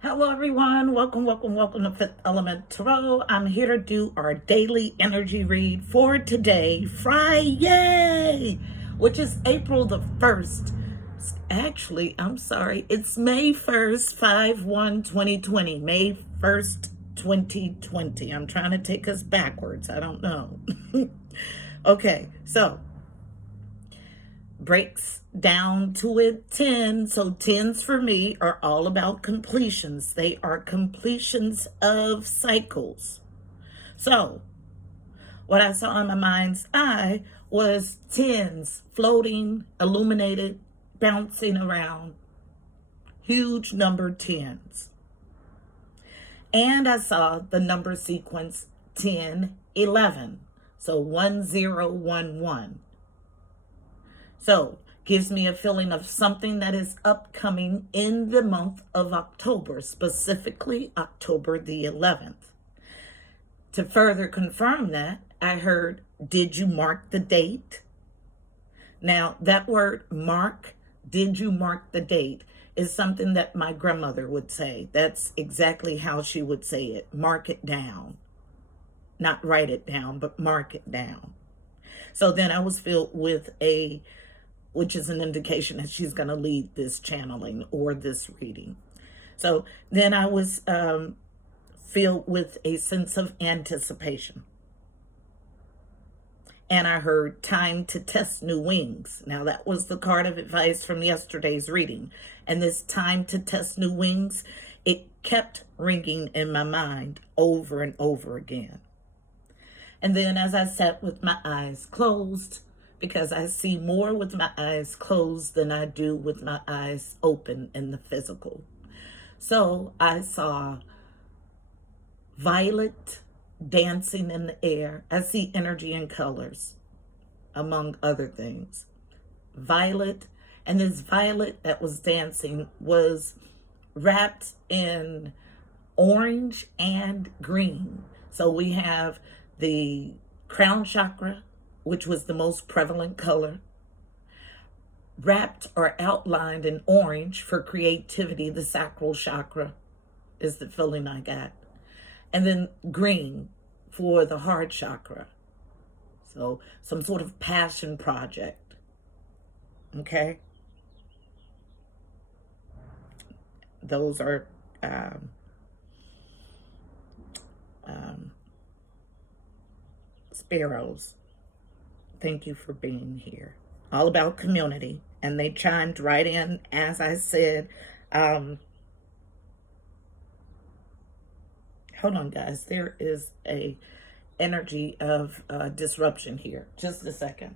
Hello, everyone. Welcome to Fifth Element Tarot. I'm here to do our daily energy read for today, Friday, which is April the 1st. Actually, I'm sorry. It's May 1st, 5/1/2020. May 1st, 2020. I'm trying to take us backwards. I don't know. Okay, so breaks down to a 10. So 10s for me are all about completions. They are completions of cycles. So what I saw in my mind's eye was 10s floating, illuminated, bouncing around. Huge number 10s. And I saw the number sequence 1011. So 1011. So, gives me a feeling of something that is upcoming in the month of October, specifically October the 11th. To further confirm that, I heard, did you mark the date? Now, that word mark, did you mark the date, is something that my grandmother would say. That's exactly how she would say it. Mark it down. Not write it down, but mark it down. So then I was filled with which is an indication that she's going to lead this channeling or this reading. So then I was filled with a sense of anticipation. And I heard time to test new wings. Now that was the card of advice from yesterday's reading. And this time to test new wings, it kept ringing in my mind over and over again. And then as I sat with my eyes closed, because I see more with my eyes closed than I do with my eyes open in the physical. So I saw violet dancing in the air. I see energy and colors, among other things. Violet, and this violet that was dancing was wrapped in orange and green. So we have the crown chakra, which was the most prevalent color, wrapped or outlined in orange for creativity. The sacral chakra is the feeling I got. And then green for the heart chakra. So some sort of passion project. Okay? Those are sparrows. Thank you for being here. All about community. And they chimed right in as I said. Hold on, guys. There is a energy of disruption here. Just a second.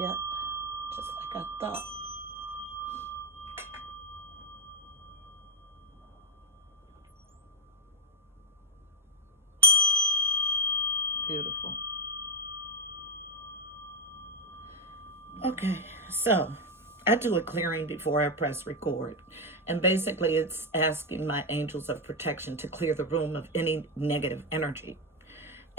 Yep. Just like I thought. Beautiful. Okay, so I do a clearing before I press record. And basically it's asking my angels of protection to clear the room of any negative energy.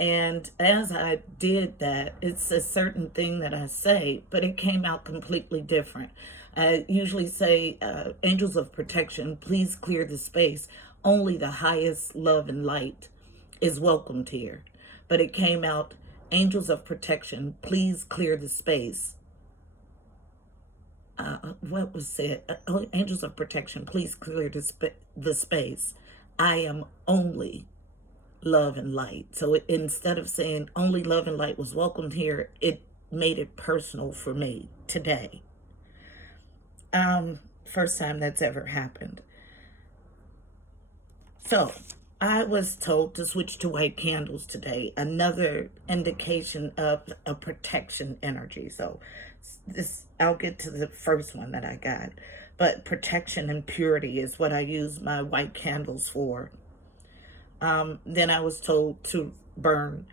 And as I did that, it's a certain thing that I say, but it came out completely different. I usually say, angels of protection, please clear the space. Only the highest love and light is welcomed here. But it came out, angels of protection, please clear the space. What was said? Angels of protection, please clear the space. I am only love and light. So instead of saying only love and light was welcomed here, it made it personal for me today. First time that's ever happened. So I was told to switch to white candles today. Another indication of a protection energy. So this, I'll get to the first one that I got. But protection and purity is what I use my white candles for. Then I was told to burn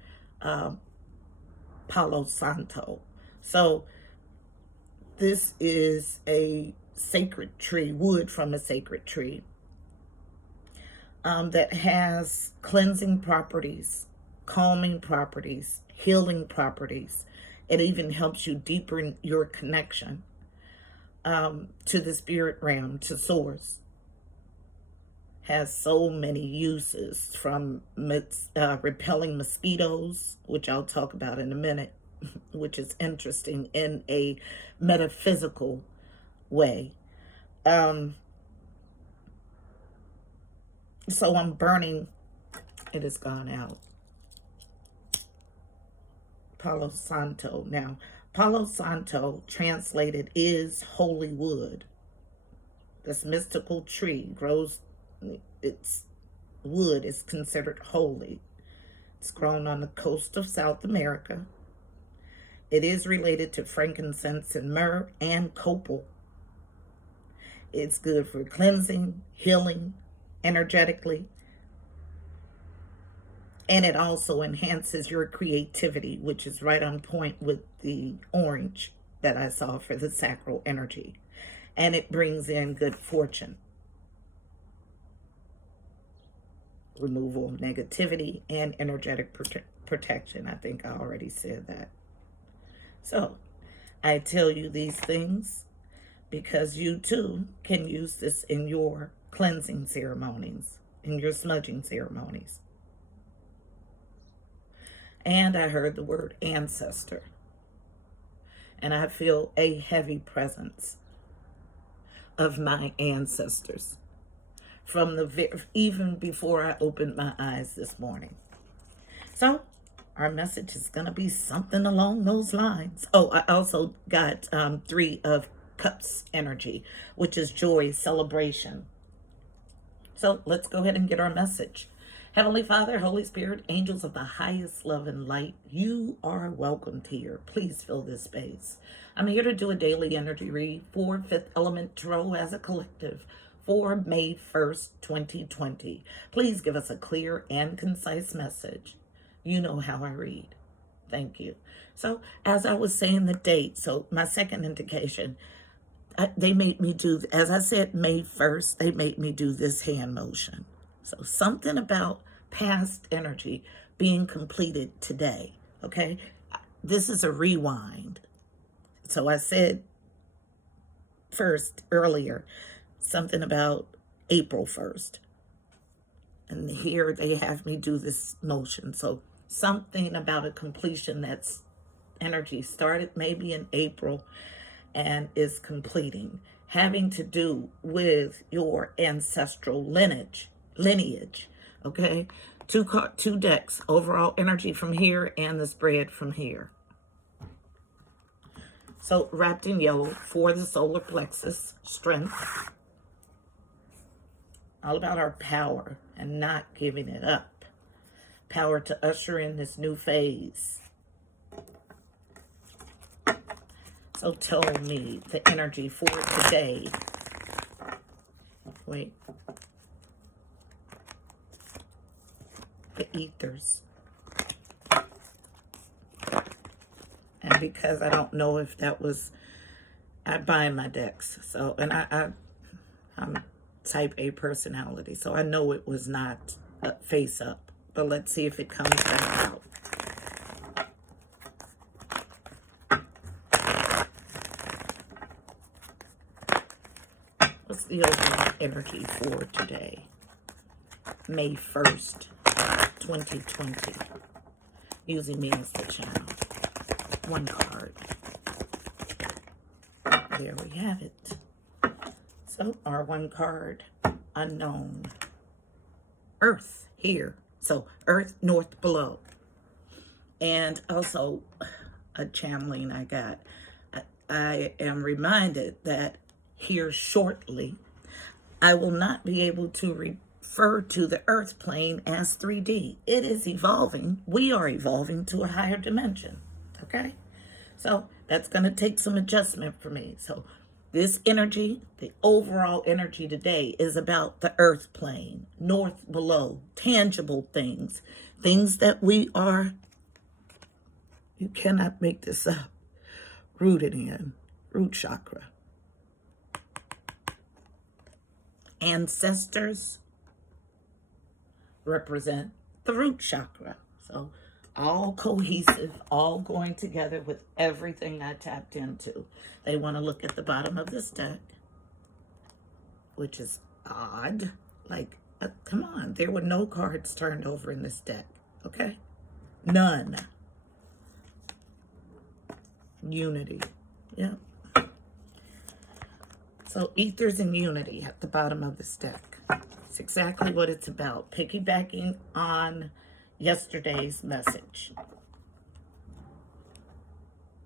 Palo Santo. So this is a sacred tree, wood from a sacred tree. That has cleansing properties, calming properties, healing properties. It even helps you deepen your connection. to the spirit realm, to source, has so many uses, from repelling mosquitoes, which I'll talk about in a minute, which is interesting in a metaphysical way. So I'm burning, it has gone out, Palo Santo. Now, Palo Santo translated is holy wood. This mystical tree grows, its wood is considered holy. It's grown on the coast of South America. It is related to frankincense and myrrh and copal. It's good for cleansing, healing, energetically. And it also enhances your creativity, which is right on point with the orange that I saw for the sacral energy. And it brings in good fortune. Removal of negativity and energetic protection. I think I already said that. So, I tell you these things because you too can use this in your cleansing ceremonies, in your smudging ceremonies. And I heard the word ancestor. And I feel a heavy presence of my ancestors from even before I opened my eyes this morning. So our message is going to be something along those lines. Oh, I also got 3 of Cups energy, which is joy, celebration. So let's go ahead and get our message. Heavenly Father, Holy Spirit, angels of the highest love and light, you are welcomed here. Please fill this space. I'm here to do a daily energy read for Fifth Element Tarot as a collective for May 1st, 2020. Please give us a clear and concise message. You know how I read. Thank you. So as I was saying the date, so my second indication, they made me do, as I said, May 1st, they made me do this hand motion. So something about past energy being completed today, okay? This is a rewind. So I said first earlier, something about April 1st. And here they have me do this motion. So something about a completion that's energy started maybe in April and is completing, having to do with your ancestral lineage, okay? Two decks, overall energy from here and the spread from here. So wrapped in yellow for the solar plexus, strength, all about our power and not giving it up. Power to usher in this new phase. So tell me the energy for today. Wait. The ethers. And because I don't know if that was, I buy my decks. So, and I'm type A personality. So I know it was not face up. But let's see if it comes back out. What's the overall energy for today? May 1st, 2020. Using me as the channel. One card. There we have it. So our one card, unknown. Earth here. So earth north below. And also a channeling I got. I am reminded that here shortly, I will not be able to refer to the earth plane as 3D. It is evolving. We are evolving to a higher dimension. Okay? So that's going to take some adjustment for me. So this energy, the overall energy today, is about the earth plane, north below, tangible things, things that we are, you cannot make this up, rooted in, root chakra. Ancestors represent the root chakra. So all cohesive, all going together with everything I tapped into. They want to look at the bottom of this deck, which is odd. Like, come on, there were no cards turned over in this deck, okay? None. Unity, yeah. So ethers and unity at the bottom of this deck. It's exactly what it's about, piggybacking on yesterday's message.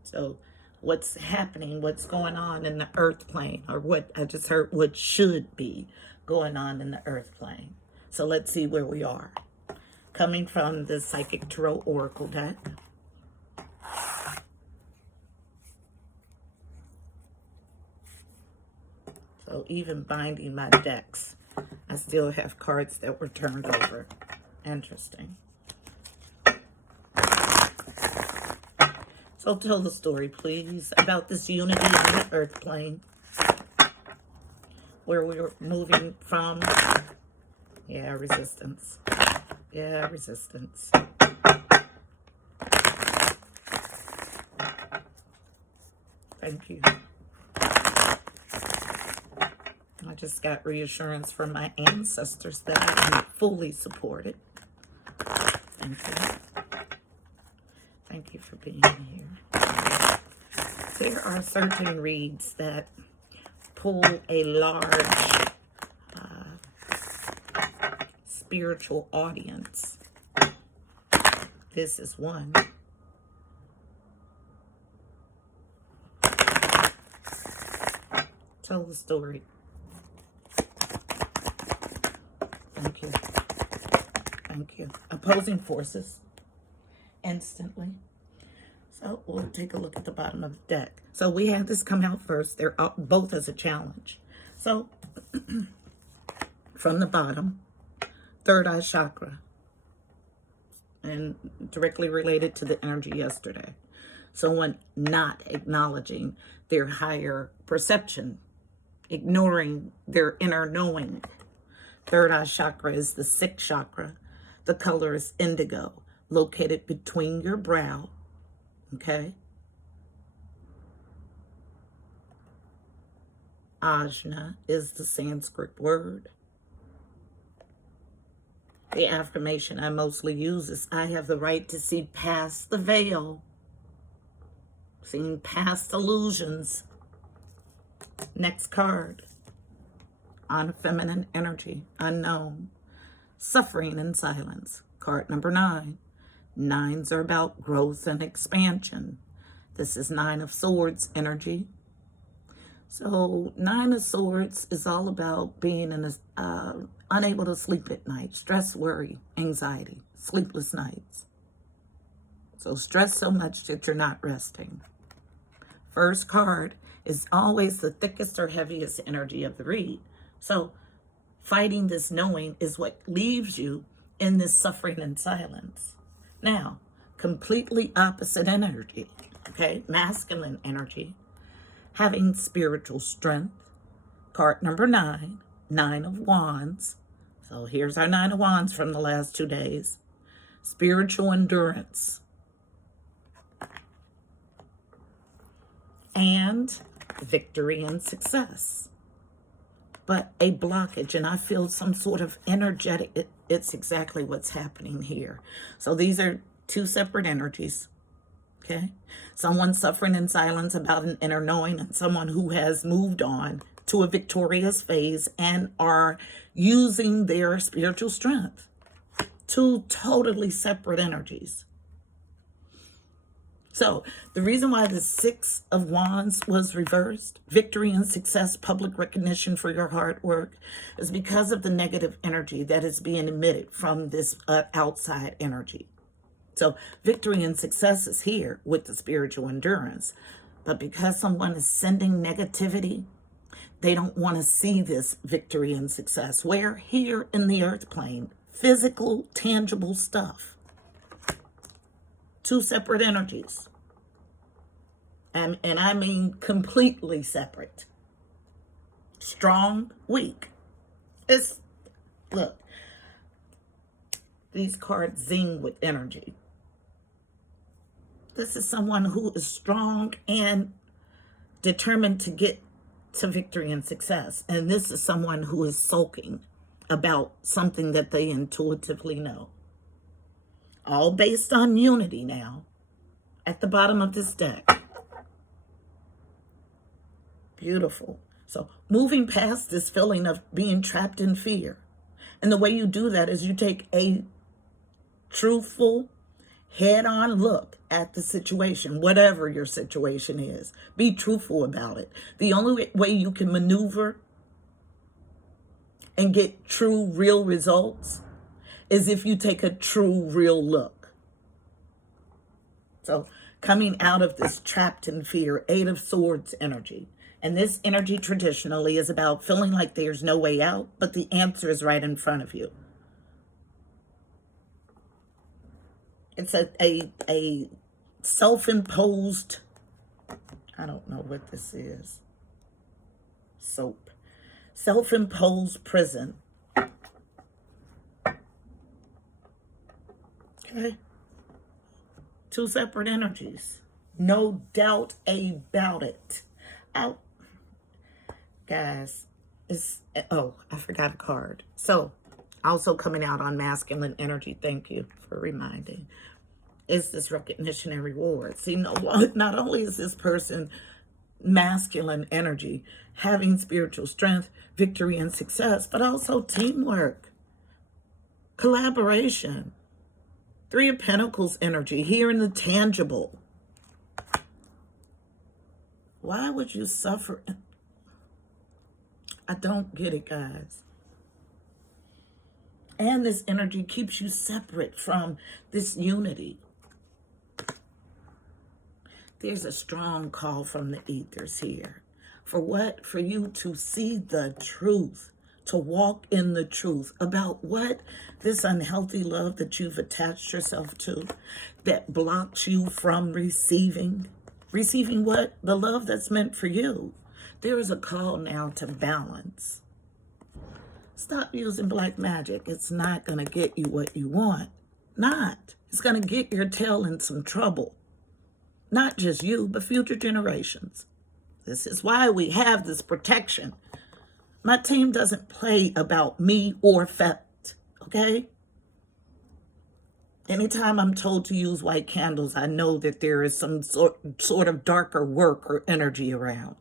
So what's happening, what's going on in the earth plane, or what I just heard, what should be going on in the earth plane. So let's see where we are. Coming from the Psychic Tarot Oracle deck. So even binding my decks, I still have cards that were turned over. Interesting. So tell the story, please, about this unity on the earth plane, where we were moving from. Yeah, resistance. Yeah, resistance. Thank you. I just got reassurance from my ancestors that I am fully supported. Thank you. Thank you for being here. There are certain reads that pull a large spiritual audience. This is one. Tell the story. Thank you. Thank you. Opposing forces. Instantly. So we'll take a look at the bottom of the deck. So we had this come out first. They're both as a challenge. So from the bottom, third eye chakra, and directly related to the energy yesterday. Someone not acknowledging their higher perception, ignoring their inner knowing. Third eye chakra is the sixth chakra. The color is indigo, located between your brow, okay? Ajna is the Sanskrit word. The affirmation I mostly use is, I have the right to see past the veil, seeing past illusions. Next card, on feminine energy, unknown, suffering in silence. Card number 9. Nines are about growth and expansion. This is 9 of Swords energy. So 9 of Swords is all about being unable to sleep at night, stress, worry, anxiety, sleepless nights. So stress so much that you're not resting. First card is always the thickest or heaviest energy of the read. So fighting this knowing is what leaves you in this suffering and silence. Now, completely opposite energy, okay? Masculine energy, having spiritual strength. Card number 9, 9 of Wands. So here's our 9 of Wands from the last 2 days. Spiritual endurance. And victory and success. But a blockage, and I feel some sort of energetic, it's exactly what's happening here. So these are 2 separate energies, okay? Someone suffering in silence about an inner knowing, and someone who has moved on to a victorious phase and are using their spiritual strength. 2 totally separate energies. So the reason why the 6 of Wands was reversed, victory and success, public recognition for your hard work, is because of the negative energy that is being emitted from this outside energy. So victory and success is here with the spiritual endurance. But because someone is sending negativity, they don't want to see this victory and success. Where? Here in the earth plane, physical, tangible stuff. 2 separate energies. And I mean completely separate. Strong, weak. Look, these cards zing with energy. This is someone who is strong and determined to get to victory and success. And this is someone who is sulking about something that they intuitively know. All based on unity now at the bottom of this deck. Beautiful. So moving past this feeling of being trapped in fear. And the way you do that is you take a truthful, head-on look at the situation, whatever your situation is. Be truthful about it. The only way you can maneuver and get true, real results is if you take a true, real look. So coming out of this trapped in fear, 8 of Swords energy. And this energy traditionally is about feeling like there's no way out, but the answer is right in front of you. It's a self-imposed, I don't know what this is, soap. Self-imposed prison. Okay? 2 separate energies. No doubt about it. Out. Guys, I forgot a card. So, also coming out on masculine energy, thank you for reminding, is this recognition and reward. See, not only is this person masculine energy, having spiritual strength, victory, and success, but also teamwork, collaboration. 3 of Pentacles energy, here in the tangible. Why would you suffer? I don't get it, guys. And this energy keeps you separate from this unity. There's a strong call from the ethers here. For what? For you to see the truth, to walk in the truth about what this unhealthy love that you've attached yourself to that blocks you from receiving. Receiving what? The love that's meant for you. There is a call now to balance. Stop using black magic. It's not going to get you what you want. Not. It's going to get your tail in some trouble. Not just you, but future generations. This is why we have this protection. My team doesn't play about me or theft, okay? Anytime I'm told to use white candles, I know that there is some sort of darker work or energy around.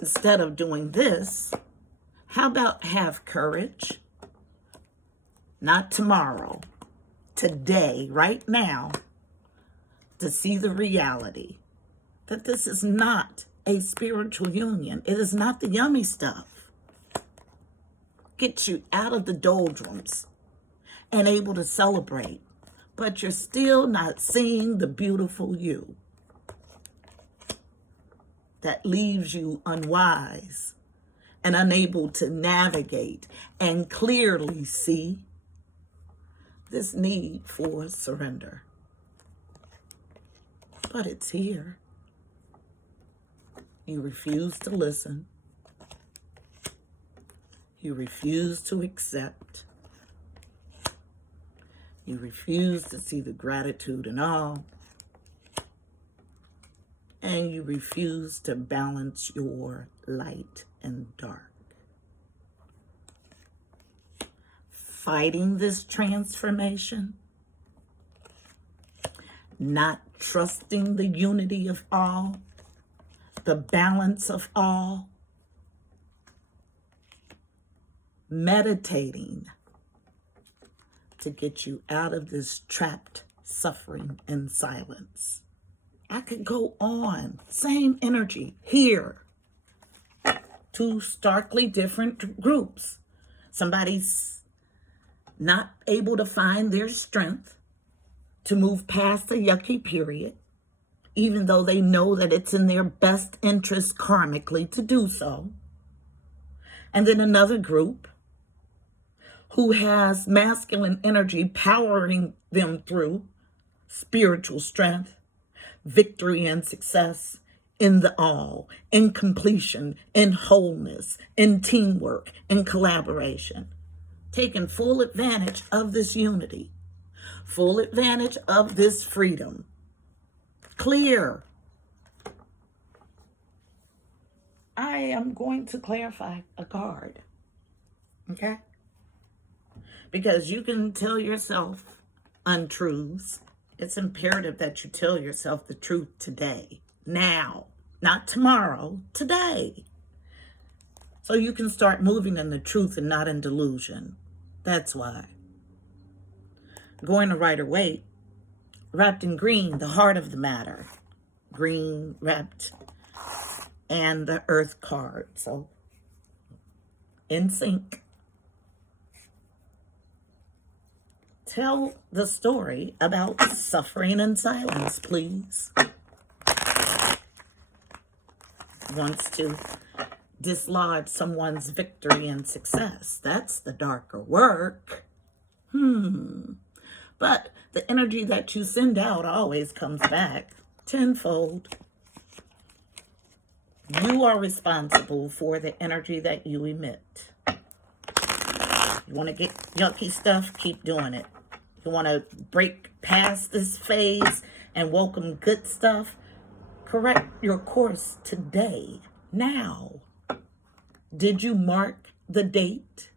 Instead of doing this, how about have courage? Not tomorrow, today, right now, to see the reality that this is not a spiritual union. It is not the yummy stuff. Get you out of the doldrums and able to celebrate, but you're still not seeing the beautiful you. That leaves you unwise and unable to navigate and clearly see this need for surrender. But it's here. You refuse to listen. You refuse to accept. You refuse to see the gratitude in all. And you refuse to balance your light and dark. Fighting this transformation, not trusting the unity of all, the balance of all, meditating to get you out of this trapped suffering in silence. I could go on. Same energy here. 2 starkly different groups. Somebody's not able to find their strength to move past the yucky period, even though they know that it's in their best interest karmically to do so. And then another group who has masculine energy powering them through spiritual strength, victory and success in the all, in completion, in wholeness, in teamwork, in collaboration. Taking full advantage of this unity Full advantage of this freedom. Clear. I am going to clarify a card. Okay? Because you can tell yourself untruths. It's imperative that you tell yourself the truth today. Now. Not tomorrow. Today. So you can start moving in the truth and not in delusion. That's why. Going to Rider-Waite, wrapped in green, the heart of the matter. Green, wrapped, and the earth card. So, in sync. Tell the story about suffering in silence, please. Wants to dislodge someone's victory and success. That's the darker work. But the energy that you send out always comes back tenfold. You are responsible for the energy that you emit. You want to get yucky stuff? Keep doing it. You want to break past this phase and welcome good stuff? Correct your course today, now. Did you mark the date?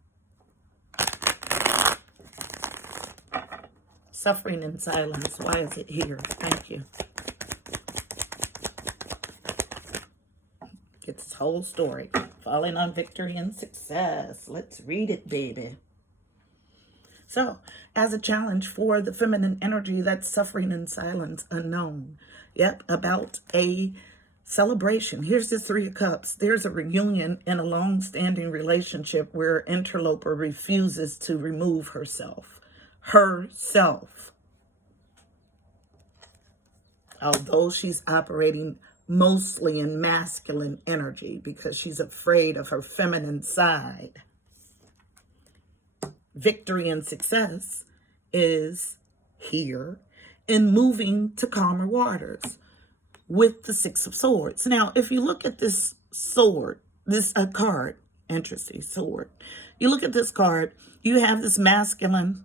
Suffering in silence. Why is it here? Thank you. Get this whole story. Falling on victory and success. Let's read it, baby. So, as a challenge for the feminine energy that's suffering in silence, unknown. Yep, about a celebration. Here's the Three of Cups. There's a reunion in a long-standing relationship where interloper refuses to remove herself. Although she's operating mostly in masculine energy because she's afraid of her feminine side. Victory and success is here in moving to calmer waters with the Six of Swords. Now, if you look at this sword, this card, interesting sword. You look at this card, you have this masculine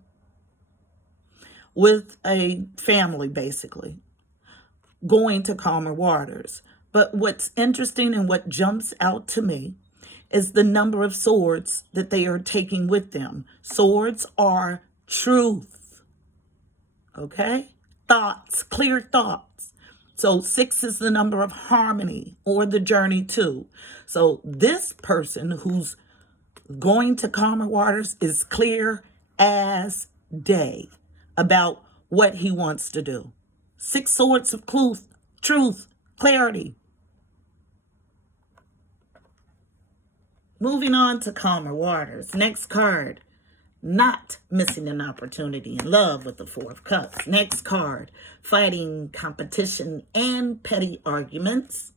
with a family, basically, going to calmer waters. But what's interesting and what jumps out to me is the number of swords that they are taking with them. Swords are truth. Okay? Thoughts, clear thoughts. So 6 is the number of harmony or the journey to. So this person who's going to calmer waters is clear as day about what he wants to do. 6 swords of truth, clarity. Moving on to calmer waters. Next card, not missing an opportunity in love with the 4 of Cups. Next card, fighting competition and petty arguments.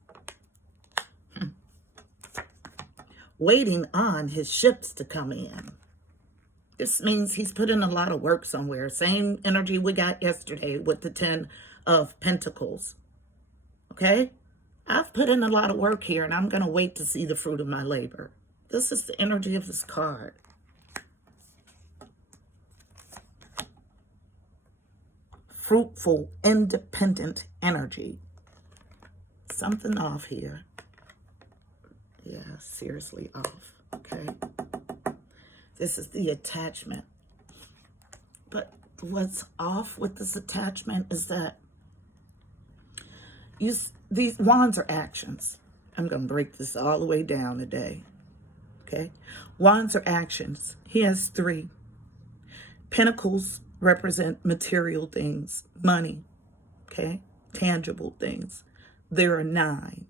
Waiting on his ships to come in. This means he's put in a lot of work somewhere. Same energy we got yesterday with the 10 of Pentacles. Okay? I've put in a lot of work here and I'm going to wait to see the fruit of my labor. This is the energy of this card. Fruitful, independent energy. Something off here. Yeah, seriously off. Okay. This is the attachment. But what's off with this attachment is that these wands are actions. I'm going to break this all the way down today. Okay. Wands are actions. He has 3. Pentacles represent material things, money. Okay. Tangible things. There are 9.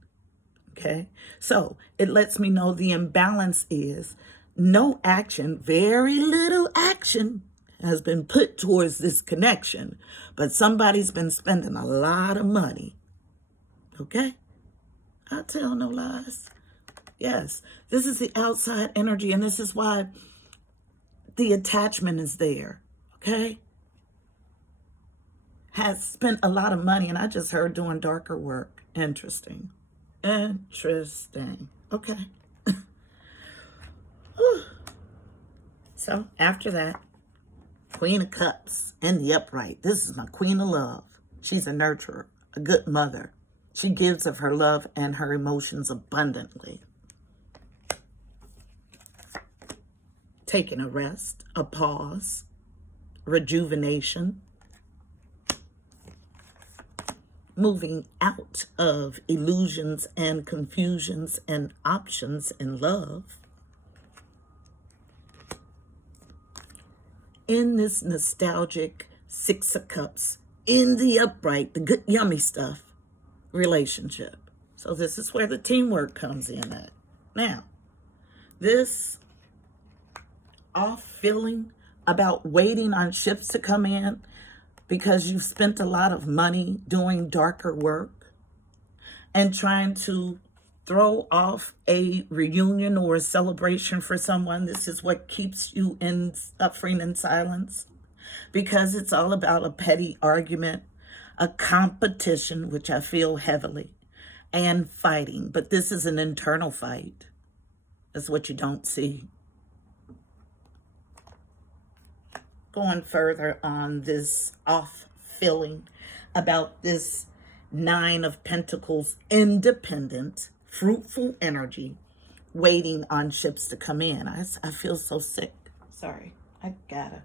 Okay. So it lets me know the imbalance is no action, very little action has been put towards this connection, but somebody's been spending a lot of money. Okay. I tell no lies. Yes, this is the outside energy, and this is why the attachment is there, okay? Has spent a lot of money, and I just heard doing darker work. Interesting. Okay. So, after that, Queen of Cups in the upright. This is my Queen of Love. She's a nurturer, a good mother. She gives of her love and her emotions abundantly. Taking a rest, a pause, rejuvenation. Moving out of illusions and confusions and options in love. In this nostalgic Six of Cups, in the upright, the good yummy stuff, relationship. So this is where the teamwork comes in at. Now, this off feeling about waiting on ships to come in because you've spent a lot of money doing darker work and trying to throw off a reunion or a celebration for someone. This is what keeps you in suffering and silence, because it's all about a petty argument, a competition, which I feel heavily, and fighting. But this is an internal fight. That's what you don't see. Going further on this off feeling about this Nine of Pentacles, independent, fruitful energy, waiting on ships to come in. I feel so sick. Sorry, I gotta.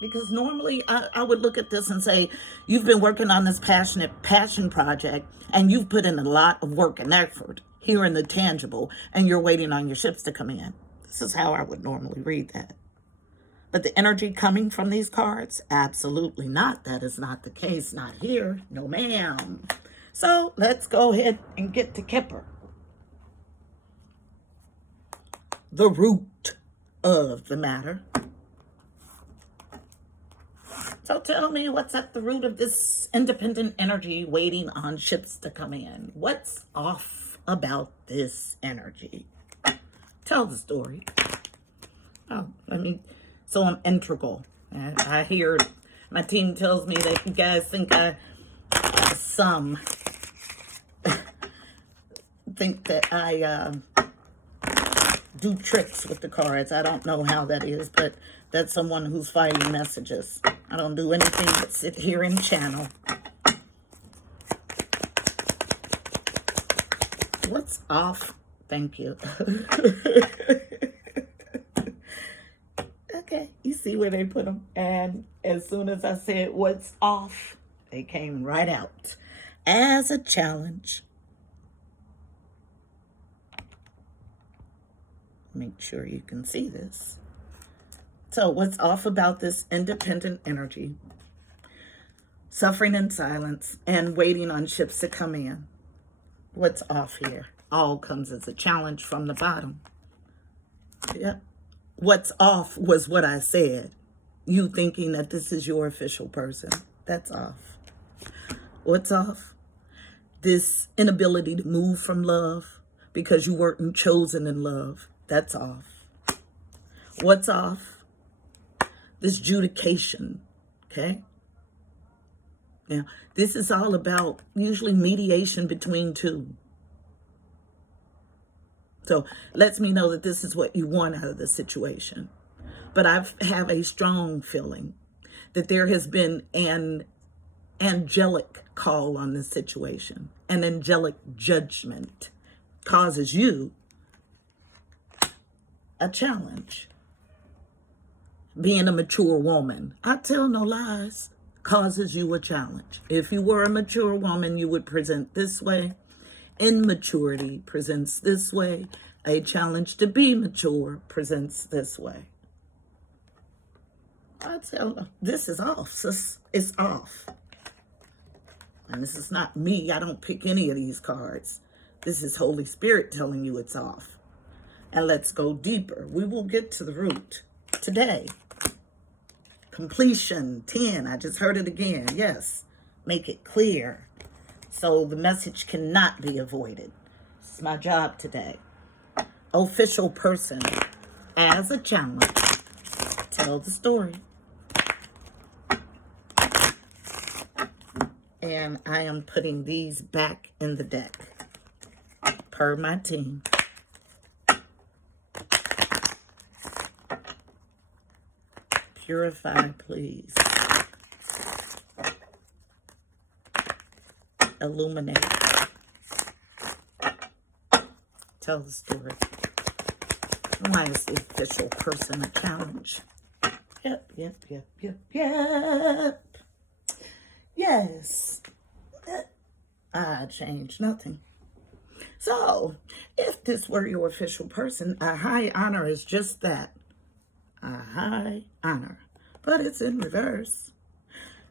Because normally I would look at this and say, you've been working on this passion project, and you've put in a lot of work and effort here in the tangible, and you're waiting on your ships to come in. This is how I would normally read that. But the energy coming from these cards, absolutely not. That is not the case. Not here. No, ma'am. So let's go ahead and get to Kipper. The root of the matter. So tell me, what's at the root of this independent energy waiting on ships to come in? What's off about this energy? Tell the story. Oh, so I'm integral. I hear my team tells me that you guys think think that I do tricks with the cards. I don't know how that is, but that's someone who's fighting messages. I don't do anything but sit here and channel. What's off? Thank you. Okay, you see where they put them. And as soon as I said what's off, they came right out as a challenge. Make sure you can see this. So what's off about this independent energy? Suffering in silence and waiting on ships to come in. What's off here? All comes as a challenge from the bottom. Yep. What's off was what I said. You thinking that this is your official person. That's off. What's off? This inability to move from love because you weren't chosen in love. That's off. What's off? This judication. Okay? Now, this is all about usually mediation between two. So lets me know that this is what you want out of the situation. But I have a strong feeling that there has been an angelic call on this situation. An angelic judgment causes you a challenge. Being a mature woman, I tell no lies, causes you a challenge. If you were a mature woman, you would present this way. Immaturity presents this way. A challenge to be mature presents this way. I tell them, this is off. It's off. And this is not me. I don't pick any of these cards. This is Holy Spirit telling you it's off. And let's go deeper. We will get to the root today. Completion, 10. I just heard it again. Yes. Make it clear. So the message cannot be avoided. It's my job today. Official person, as a challenge, tell the story. And I am putting these back in the deck, per my team. Purify, please. Illuminate. Tell the story. Why is the official person a challenge? Yep. Yes. I changed nothing. So, if this were your official person, a high honor is just that. A high honor. But it's in reverse.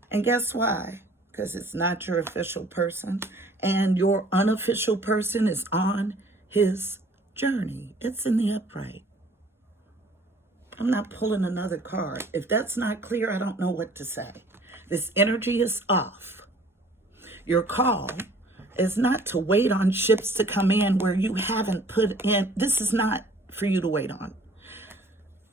And guess why? Because it's not your official person. And your unofficial person is on his journey. It's in the upright. I'm not pulling another card. If that's not clear, I don't know what to say. This energy is off. Your call is not to wait on ships to come in where you haven't put in. This is not for you to wait on.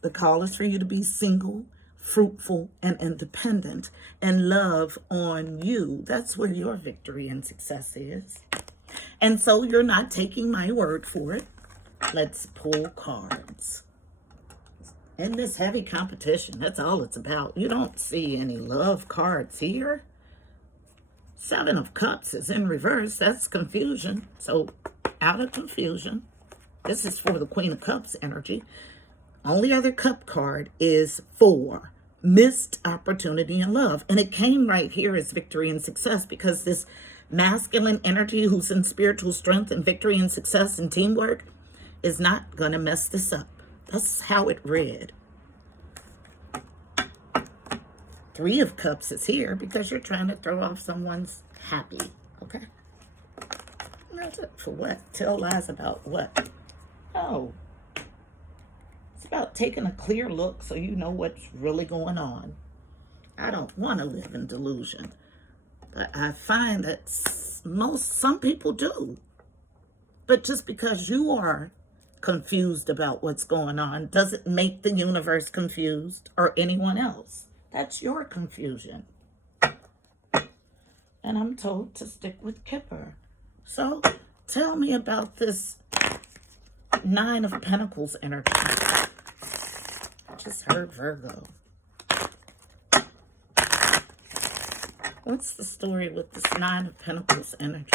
The call is for you to be single, fruitful, and independent, and love on you. That's where your victory and success is. And so you're not taking my word for it. Let's pull cards. In this heavy competition, that's all it's about. You don't see any love cards here. 7 of Cups is in reverse. That's confusion. So, out of confusion. This is for the Queen of Cups energy. Only other cup card is 4. Missed opportunity in love. And it came right here as victory and success because this masculine energy who's in spiritual strength and victory and success and teamwork is not going to mess this up. That's how it read. 3 of Cups is here because you're trying to throw off someone's happy. Okay? For what? Tell lies about what? Oh. It's about taking a clear look so you know what's really going on. I don't want to live in delusion. But I find that some people do. But just because you are confused about what's going on doesn't make the universe confused or anyone else. That's your confusion. And I'm told to stick with Kipper. So tell me about this 9 of Pentacles energy. I just heard Virgo. What's the story with this 9 of Pentacles energy?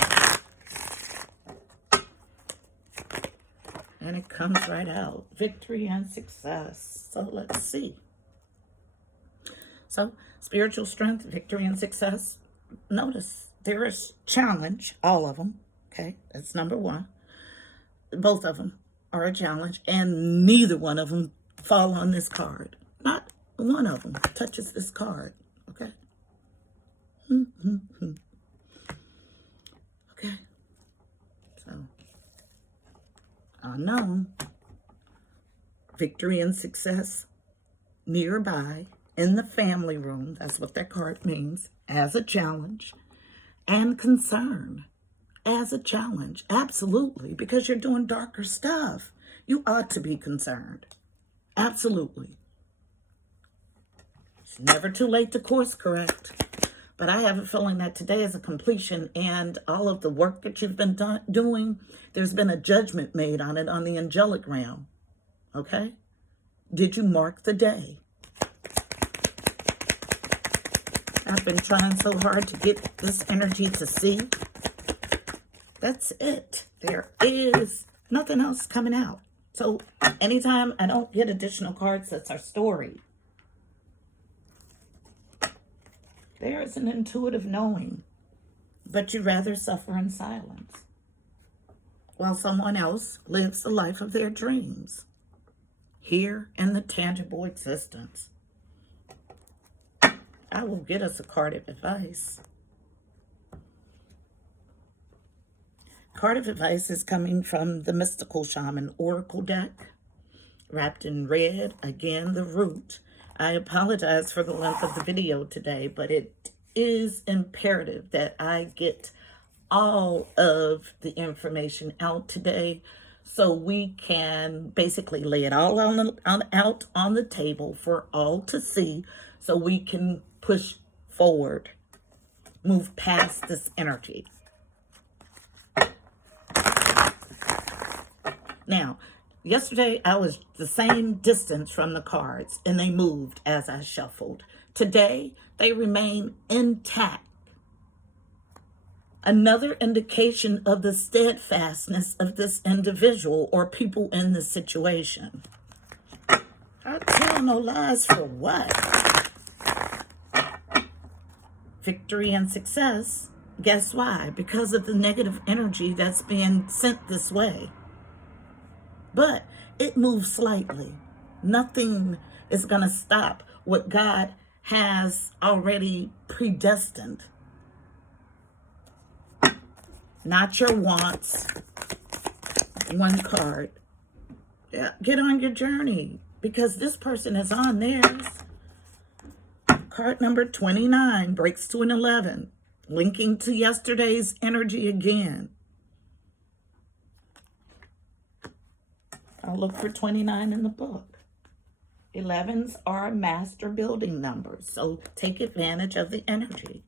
And it comes right out. Victory and success. So let's see. So, spiritual strength, victory and success. Notice there is challenge, all of them. Okay, that's number 1. Both of them are a challenge, and neither one of them fall on this card. Not one of them touches this card. Okay. Okay. So, unknown, victory and success nearby in the family room. That's what that card means. As a challenge. And concern as a challenge. Absolutely. Because you're doing darker stuff. You ought to be concerned. Absolutely. It's never too late to course correct. But I have a feeling that today is a completion, and all of the work that you've been doing, there's been a judgment made on it on the Angelic Realm. Okay? Did you mark the day? I've been trying so hard to get this energy to see. That's it. There is nothing else coming out. So anytime I don't get additional cards, that's our story. There is an intuitive knowing, but you'd rather suffer in silence while someone else lives the life of their dreams here in the tangible existence. I will get us a card of advice. Card of advice is coming from the Mystical Shaman Oracle deck, wrapped in red. Again, the root. I apologize for the length of the video today, but it is imperative that I get all of the information out today so we can basically lay it all out on the table for all to see so we can push forward, move past this energy. Now, Yesterday, I was the same distance from the cards, and they moved as I shuffled. Today, they remain intact. Another indication of the steadfastness of this individual or people in this situation. I tell no lies for what? Victory and success. Guess why? Because of the negative energy that's being sent this way. But it moves slightly. Nothing is going to stop what God has already predestined. Not your wants. One card. Yeah, get on your journey because this person is on theirs. Card number 29 breaks to an 11, linking to yesterday's energy again. I'll look for 29 in the book. 11s are master building numbers, so take advantage of the energy.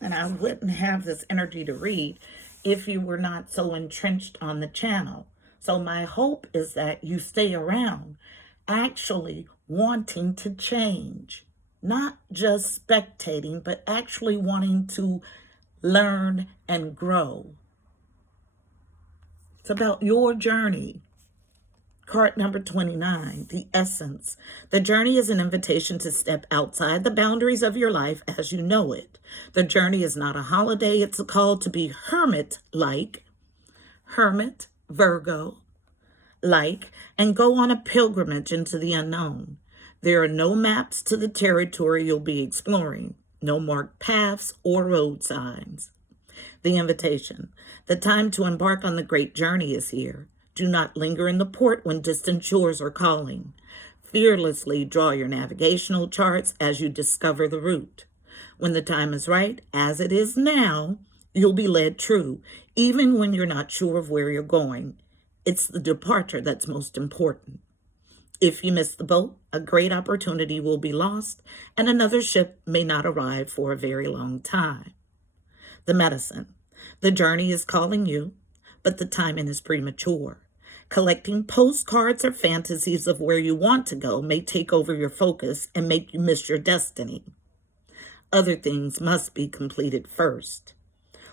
And I wouldn't have this energy to read if you were not so entrenched on the channel. So my hope is that you stay around, actually wanting to change. Not just spectating, but actually wanting to learn and grow. It's about your journey. Card number 29, the essence. The journey is an invitation to step outside the boundaries of your life as you know it. The journey is not a holiday. It's a call to be hermit-like, hermit, Virgo-like, and go on a pilgrimage into the unknown. There are no maps to the territory you'll be exploring, no marked paths or road signs. The invitation. The time to embark on the great journey is here. Do not linger in the port when distant shores are calling. Fearlessly draw your navigational charts as you discover the route. When the time is right, as it is now, you'll be led true, even when you're not sure of where you're going. It's the departure that's most important. If you miss the boat, a great opportunity will be lost, and another ship may not arrive for a very long time. The medicine. The journey is calling you, but the timing is premature. Collecting postcards or fantasies of where you want to go may take over your focus and make you miss your destiny. Other things must be completed first,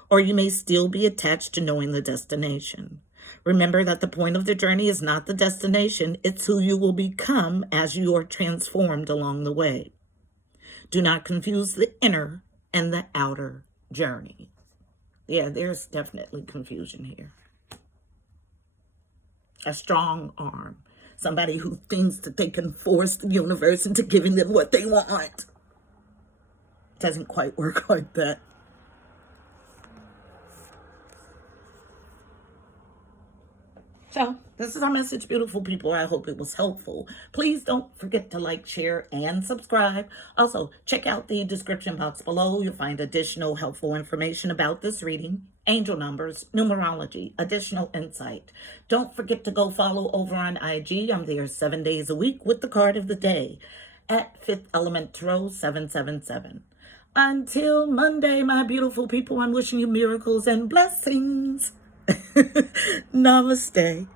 or you may still be attached to knowing the destination. Remember that the point of the journey is not the destination, it's who you will become as you are transformed along the way. Do not confuse the inner and the outer journey. Yeah, there's definitely confusion here. A strong arm. Somebody who thinks that they can force the universe into giving them what they want. Doesn't quite work like that. So, this is our message, beautiful people. I hope it was helpful. Please don't forget to like, share, and subscribe. Also, check out the description box below. You'll find additional helpful information about this reading, angel numbers, numerology, additional insight. Don't forget to go follow over on IG. I'm there 7 days a week with the card of the day at 5th Element Tarot 777. Until Monday, my beautiful people, I'm wishing you miracles and blessings. Namaste.